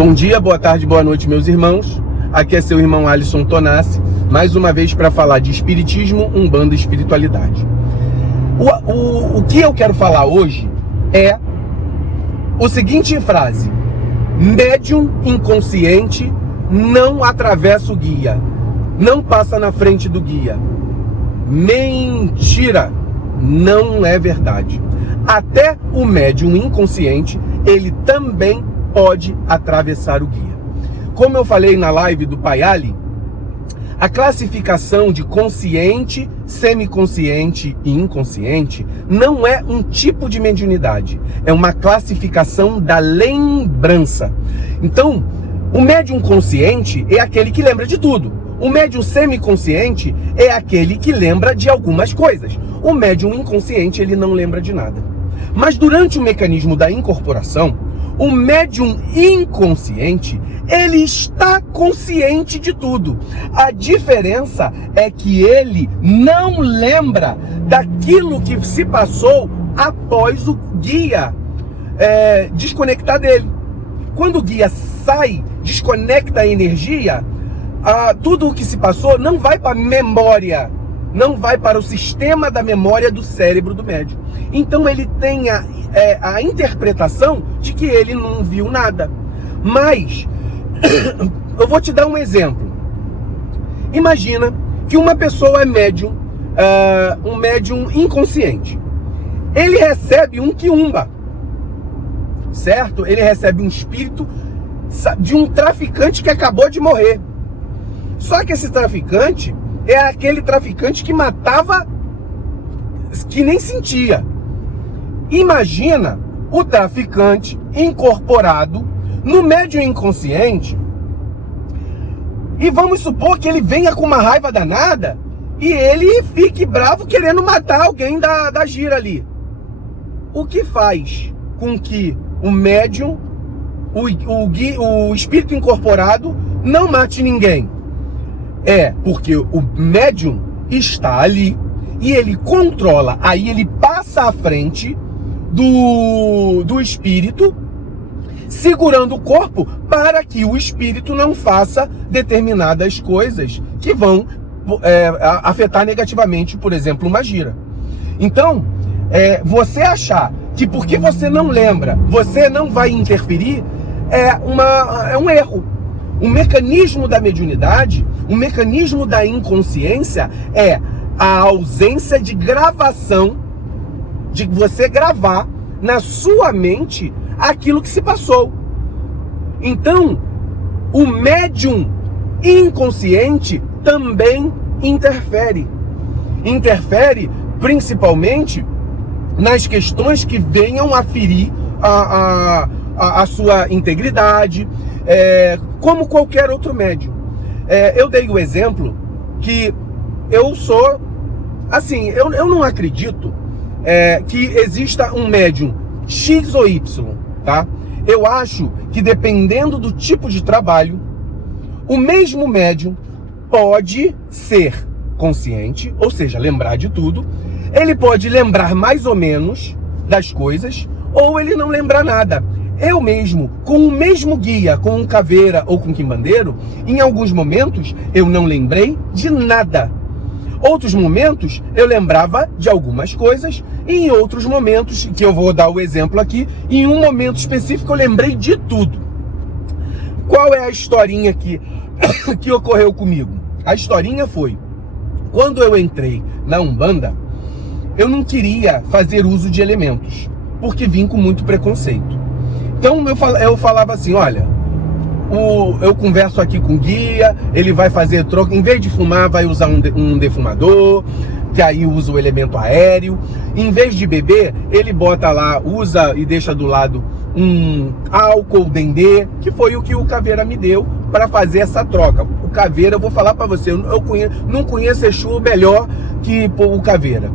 Bom dia, boa tarde, boa noite, meus irmãos. Aqui é seu irmão Alisson Tonassi, mais uma vez para falar de espiritismo, umbanda e espiritualidade. O que eu quero falar hoje é o seguinte frase: médium inconsciente não atravessa o guia, não passa na frente do guia. Mentira, não é verdade. Até o médium inconsciente, ele também pode atravessar o guia. Como eu falei na live do Pai Ali, a classificação de consciente, semiconsciente e inconsciente não é um tipo de mediunidade, é uma classificação da lembrança. Então, o médium consciente é aquele que lembra de tudo. O médium semiconsciente é aquele que lembra de algumas coisas. O médium inconsciente, ele não lembra de nada. Mas durante o mecanismo da incorporação, o médium inconsciente, ele está consciente de tudo. A diferença é que ele não lembra daquilo que se passou após o guia desconectar dele. Quando o guia sai, desconecta a energia, tudo o que se passou não vai para a memória, não vai para o sistema da memória do cérebro do médium. Então ele tem a interpretação de que ele não viu nada. Mas eu vou te dar um exemplo. Imagina que uma pessoa é médium, um médium inconsciente. Ele recebe um quiumba, certo? Ele recebe um espírito de um traficante que acabou de morrer. Só que esse traficante é aquele traficante que matava, que nem sentia. Imagina o traficante incorporado no médium inconsciente, e vamos supor que ele venha com uma raiva danada e ele fique bravo querendo matar alguém da gira ali. O que faz com que o médium, o espírito incorporado, não mate ninguém? É porque o médium está ali e ele controla, aí ele passa à frente do espírito, segurando o corpo para que o espírito não faça determinadas coisas que vão afetar negativamente, por exemplo, uma gira. Então, você achar que porque você não lembra, você não vai interferir, é um erro. O mecanismo da mediunidade, o mecanismo da inconsciência é a ausência de gravação, de você gravar na sua mente aquilo que se passou. Então, o médium inconsciente também interfere. Interfere principalmente nas questões que venham a ferir a sua integridade, como qualquer outro médium. Eu dei o exemplo que eu sou, assim, eu não acredito que exista um médium X ou Y, tá? Eu acho que dependendo do tipo de trabalho, o mesmo médium pode ser consciente, ou seja, lembrar de tudo. Ele pode lembrar mais ou menos das coisas, ou ele não lembrar nada. Eu mesmo, com o mesmo guia, com um caveira ou com quimbandeiro, em alguns momentos eu não lembrei de nada. Outros momentos eu lembrava de algumas coisas, e em outros momentos, que eu vou dar o exemplo aqui, em um momento específico eu lembrei de tudo. Qual é a historinha que ocorreu comigo? A historinha foi, quando eu entrei na Umbanda, eu não queria fazer uso de elementos, porque vim com muito preconceito. Então eu falava assim, olha, eu converso aqui com o guia, ele vai fazer troca, em vez de fumar, vai usar um defumador, que aí usa o elemento aéreo. Em vez de beber, ele bota lá, usa e deixa do lado um álcool dendê, que foi o que o Caveira me deu para fazer essa troca. O Caveira, eu vou falar para você, não conheço Exu melhor que o Caveira.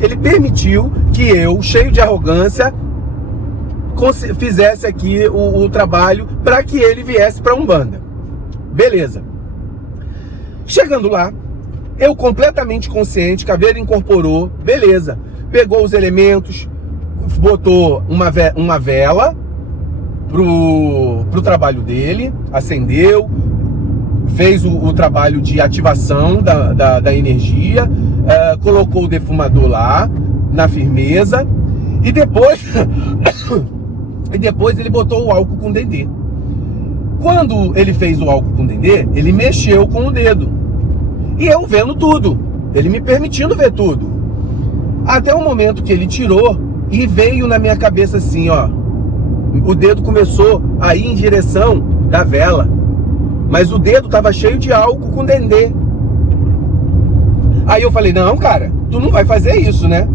Ele permitiu que eu, cheio de arrogância, fizesse aqui o trabalho para que ele viesse para Umbanda. Beleza. Chegando lá, eu completamente consciente, Caveira incorporou, beleza. Pegou os elementos, botou uma vela, pro trabalho dele, acendeu, fez o trabalho de ativação da energia, colocou o defumador lá, na firmeza, e depois ele botou o álcool com dendê. Quando ele fez o álcool com dendê, ele mexeu com o dedo. E eu vendo tudo, ele me permitindo ver tudo. Até o momento que ele tirou e veio na minha cabeça assim, ó. O dedo começou a ir em direção da vela, mas o dedo tava cheio de álcool com dendê. Aí eu falei, não, cara, tu não vai fazer isso, né?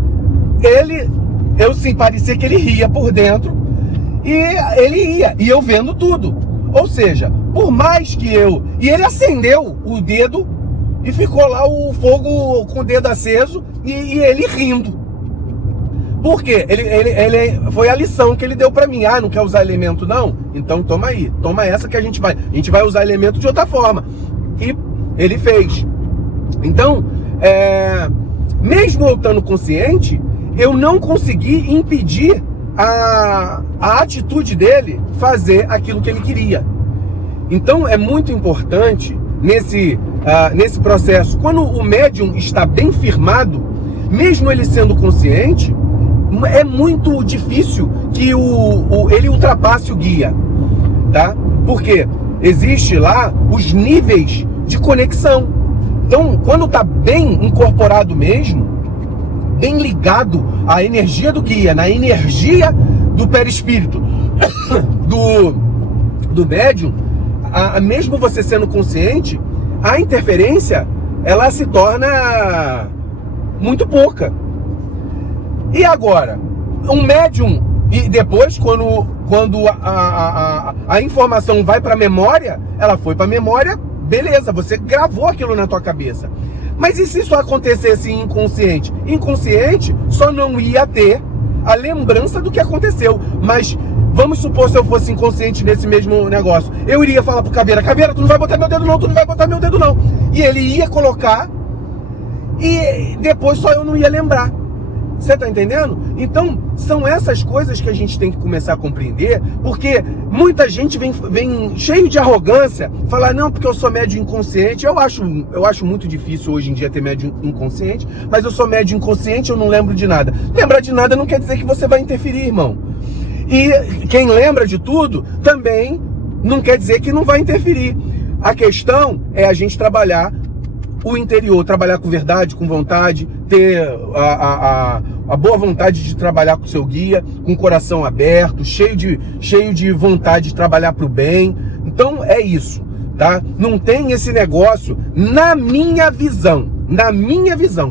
Eu sim, parecia que ele ria por dentro, e ele ia, e eu vendo tudo. Ou seja, por mais que e ele acendeu o dedo, e ficou lá o fogo com o dedo aceso, e ele rindo. Por quê? Foi a lição que ele deu pra mim. Ah, não quer usar elemento não? Então toma aí, toma essa que a gente vai usar elemento de outra forma. E ele fez. Então, mesmo eu estando consciente, eu não consegui impedir a atitude dele fazer aquilo que ele queria. Então é muito importante nesse processo, quando o médium está bem firmado, mesmo ele sendo consciente, é muito difícil que ele ultrapasse o guia, tá? Porque existe lá os níveis de conexão. Então, quando está bem incorporado mesmo, bem ligado à energia do guia, na energia do perispírito, do médium, mesmo você sendo consciente, a interferência, ela se torna muito pouca. E agora, um médium, e depois, quando a informação vai para a memória, ela foi para a memória, beleza, você gravou aquilo na tua cabeça. Mas e se isso acontecesse inconsciente? Inconsciente só não ia ter a lembrança do que aconteceu. Mas vamos supor, se eu fosse inconsciente nesse mesmo negócio, eu iria falar pro Caveira, Caveira, tu não vai botar meu dedo não, tu não vai botar meu dedo não. E ele ia colocar, e depois só eu não ia lembrar. Você tá entendendo? Então, são essas coisas que a gente tem que começar a compreender, porque muita gente vem cheio de arrogância, falar, não, porque eu sou médium inconsciente. Eu acho muito difícil hoje em dia ter médium inconsciente, mas eu sou médium inconsciente, eu não lembro de nada. Lembrar de nada não quer dizer que você vai interferir, irmão. E quem lembra de tudo, também não quer dizer que não vai interferir. A questão é a gente trabalhar o interior, trabalhar com verdade, com vontade, ter a boa vontade de trabalhar com o seu guia, com o coração aberto, cheio de vontade de trabalhar para o bem. Então é isso, tá? Não tem esse negócio, na minha visão,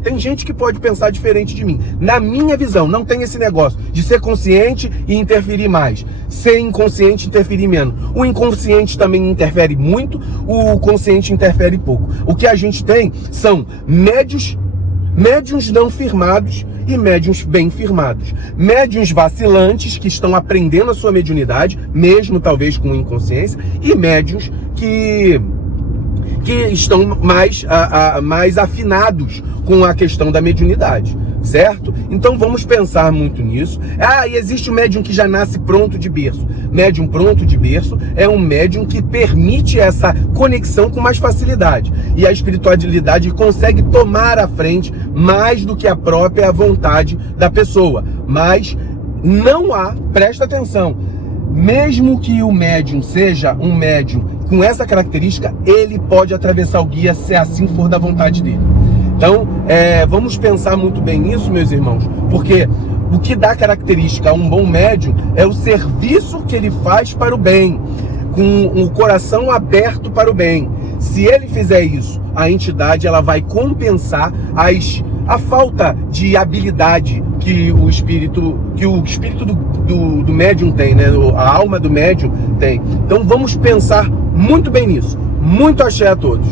tem gente que pode pensar diferente de mim, na minha visão, não tem esse negócio de ser consciente e interferir mais, ser inconsciente e interferir menos. O inconsciente também interfere muito, o consciente interfere pouco. O que a gente tem são médiuns não firmados e médiuns bem firmados. Médiuns vacilantes que estão aprendendo a sua mediunidade, mesmo talvez com inconsciência, e médiuns que estão mais afinados com a questão da mediunidade, certo? Então vamos pensar muito nisso. E existe o médium que já nasce pronto de berço. Médium pronto de berço é um médium que permite essa conexão com mais facilidade. E a espiritualidade consegue tomar a frente mais do que a própria vontade da pessoa. Mas não há, presta atenção, mesmo que o médium seja um médium com essa característica, ele pode atravessar o guia se assim for da vontade dele. Então, vamos pensar muito bem nisso, meus irmãos, porque o que dá característica a um bom médium é o serviço que ele faz para o bem, com o coração aberto para o bem. Se ele fizer isso, a entidade ela vai compensar a falta de habilidade que o espírito do médium tem, né? A alma do médium tem. Então vamos pensar muito bem nisso. Muito axé a todos.